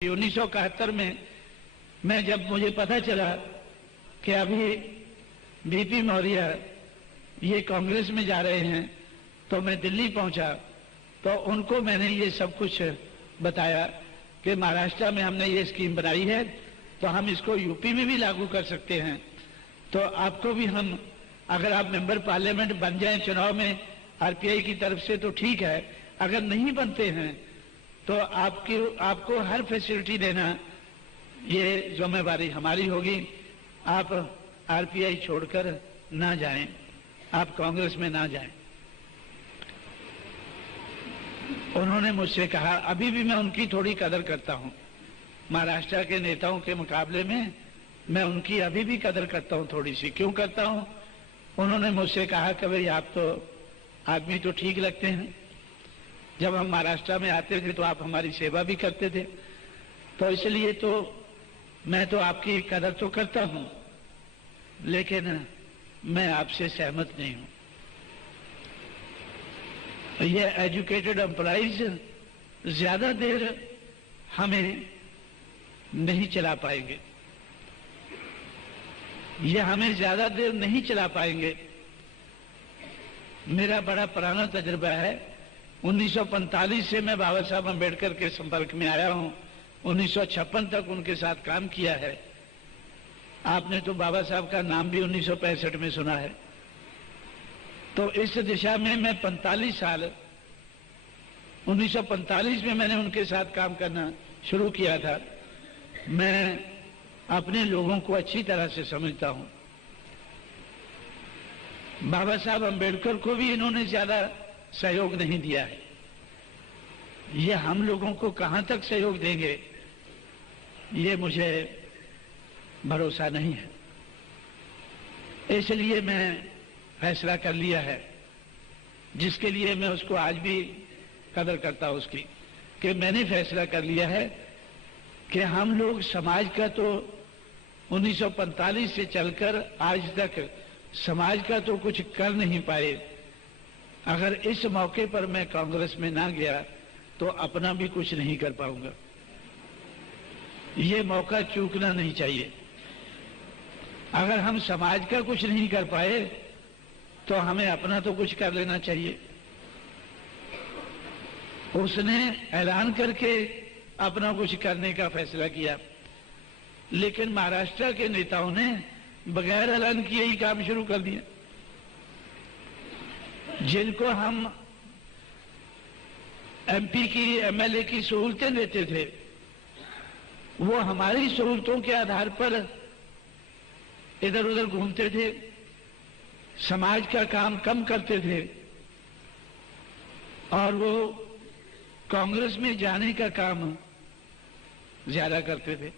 1971 में मैं जब मुझे पता चला कि अभी बीपी मौर्य ये कांग्रेस में जा रहे हैं, तो मैं दिल्ली पहुंचा। तो उनको मैंने ये सब कुछ बताया कि महाराष्ट्र में हमने ये स्कीम बनाई है, तो हम इसको यूपी में भी लागू कर सकते हैं। तो आपको भी हम, अगर आप मेंबर पार्लियामेंट बन जाएं चुनाव में आरपीआई की तरफ से तो ठीक है, अगर नहीं बनते हैं तो आपको हर फैसिलिटी देना ये जिम्मेवारी हमारी होगी। आप आरपीआई छोड़कर ना जाएं, आप कांग्रेस में ना जाएं। उन्होंने मुझसे कहा, अभी भी मैं उनकी थोड़ी कदर करता हूं, महाराष्ट्र के नेताओं के मुकाबले में मैं उनकी अभी भी कदर करता हूं थोड़ी सी। क्यों करता हूं? उन्होंने मुझसे कहा कि भाई आप तो आदमी तो ठीक लगते हैं, जब हम महाराष्ट्र में आते थे तो आप हमारी सेवा भी करते थे, तो इसलिए तो मैं तो आपकी कदर तो करता हूं, लेकिन मैं आपसे सहमत नहीं हूं। ये एजुकेटेड एम्प्लॉइज ज्यादा देर हमें नहीं चला पाएंगे, ये हमें ज्यादा देर नहीं चला पाएंगे। मेरा बड़ा पुराना तजुर्बा है, 1945 से मैं बाबा साहब अम्बेडकर के संपर्क में आया हूं, 1956 तक उनके साथ काम किया है। आपने तो बाबा साहब का नाम भी 1965 में सुना है। तो इस दिशा में मैं 45 साल, 1945 में मैंने उनके साथ काम करना शुरू किया था। मैं अपने लोगों को अच्छी तरह से समझता हूं। बाबा साहब अम्बेडकर को भी इन्होंने ज्यादा सहयोग नहीं दिया है, ये हम लोगों को कहां तक सहयोग देंगे ये मुझे भरोसा नहीं है। इसलिए मैं फैसला कर लिया है, जिसके लिए मैं उसको आज भी कदर करता हूं उसकी, कि मैंने फैसला कर लिया है कि हम लोग समाज का तो 1945 से चलकर आज तक समाज का तो कुछ कर नहीं पाए। अगर इस मौके पर मैं कांग्रेस में ना गया तो अपना भी कुछ नहीं कर पाऊंगा। ये मौका चूकना नहीं चाहिए। अगर हम समाज का कुछ नहीं कर पाए तो हमें अपना तो कुछ कर लेना चाहिए। उसने ऐलान करके अपना कुछ करने का फैसला किया, लेकिन महाराष्ट्र के नेताओं ने बगैर ऐलान किए ही काम शुरू कर दिया। जिनको हम एमपी की, एमएलए की सहूलतें देते थे, वो हमारी सहूलतों के आधार पर इधर उधर घूमते थे, समाज का काम कम करते थे और वो कांग्रेस में जाने का काम ज्यादा करते थे।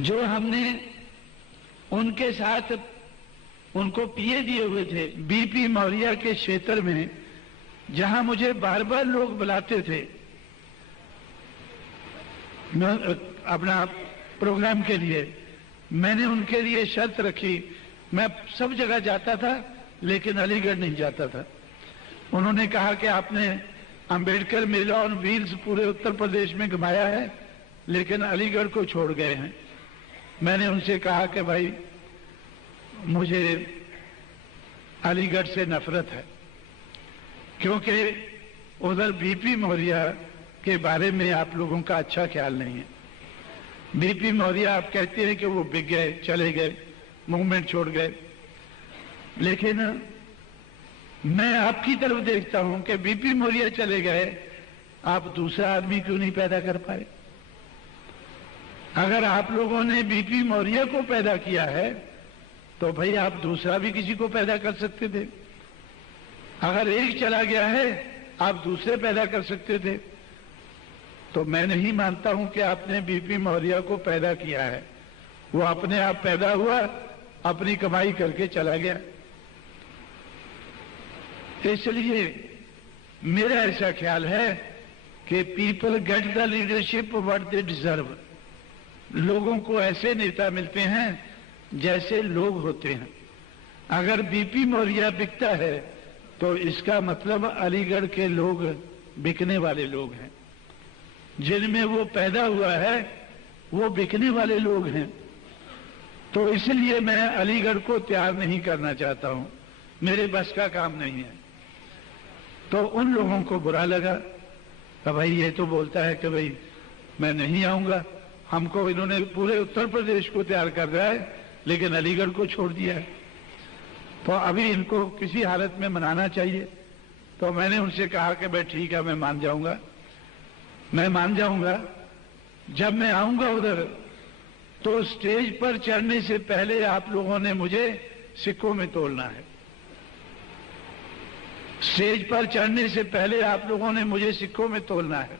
जो हमने उनके साथ उनको पीए दिए हुए थे बीपी मौर्य के क्षेत्र में, जहां मुझे बार बार लोग बुलाते थे अपना प्रोग्राम के लिए, मैंने उनके लिए शर्त रखी, मैं सब जगह जाता था लेकिन अलीगढ़ नहीं जाता था। उन्होंने कहा कि आपने अंबेडकर मेला और व्हील्स पूरे उत्तर प्रदेश में घुमाया है, लेकिन अलीगढ़ को छोड़ गए हैं। मैंने उनसे कहा कि भाई मुझे अलीगढ़ से नफरत है, क्योंकि उधर बीपी मौर्य के बारे में आप लोगों का अच्छा ख्याल नहीं है। बीपी मौर्य आप कहते हैं कि वो बिक गए, चले गए, मूवमेंट छोड़ गए, लेकिन मैं आपकी तरफ देखता हूं कि बीपी मौर्य चले गए, आप दूसरा आदमी क्यों नहीं पैदा कर पाए? अगर आप लोगों ने बीपी मौर्य को पैदा किया है तो भाई आप दूसरा भी किसी को पैदा कर सकते थे। अगर एक चला गया है आप दूसरे पैदा कर सकते थे। तो मैं नहीं मानता हूं कि आपने बीपी मौर्य को पैदा किया है, वो अपने आप पैदा हुआ, अपनी कमाई करके चला गया। इसलिए मेरा ऐसा ख्याल है कि people get the leadership what they deserve. लोगों को ऐसे नेता मिलते हैं जैसे लोग होते हैं। अगर बीपी मौर्य बिकता है तो इसका मतलब अलीगढ़ के लोग बिकने वाले लोग हैं। जिनमें वो पैदा हुआ है वो बिकने वाले लोग हैं। तो इसलिए मैं अलीगढ़ को तैयार नहीं करना चाहता हूं, मेरे बस का काम नहीं है। तो उन लोगों को बुरा लगा कि भाई ये तो बोलता है कि भाई मैं नहीं आऊंगा, हमको इन्होंने पूरे उत्तर प्रदेश को तैयार कर रहा है लेकिन अलीगढ़ को छोड़ दिया है, तो अभी इनको किसी हालत में मनाना चाहिए। तो मैंने उनसे कहा कि भाई ठीक है, मैं मान जाऊंगा। जब मैं आऊंगा उधर तो स्टेज पर चढ़ने से पहले आप लोगों ने मुझे सिक्कों में तोलना है। स्टेज पर चढ़ने से पहले आप लोगों ने मुझे सिक्कों में तोलना है।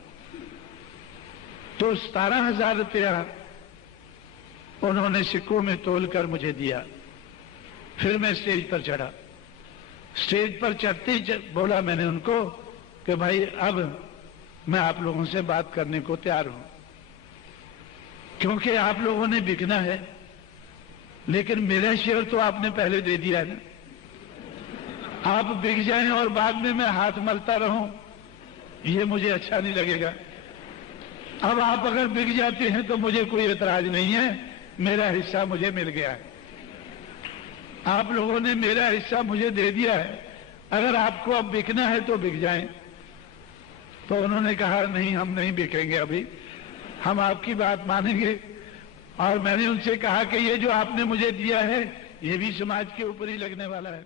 तो 17,000 रुपया उन्होंने सिक्कों में तोलकर मुझे दिया। फिर मैं स्टेज पर चढ़ा। स्टेज पर चढ़ते ही बोला मैंने उनको कि भाई अब मैं आप लोगों से बात करने को तैयार हूं, क्योंकि आप लोगों ने बिकना है, लेकिन मेरा शेयर तो आपने पहले दे दिया है ना। आप बिक जाएं और बाद में मैं हाथ मलता रहूं, ये मुझे अच्छा नहीं लगेगा। अब आप अगर बिक जाते हैं तो मुझे कोई एतराज नहीं है, मेरा हिस्सा मुझे मिल गया है। आप लोगों ने मेरा हिस्सा मुझे दे दिया है, अगर आपको अब बिकना है तो बिक जाएं। तो उन्होंने कहा नहीं, हम नहीं बिकेंगे, अभी हम आपकी बात मानेंगे। और मैंने उनसे कहा कि ये जो आपने मुझे दिया है ये भी समाज के ऊपर ही लगने वाला है।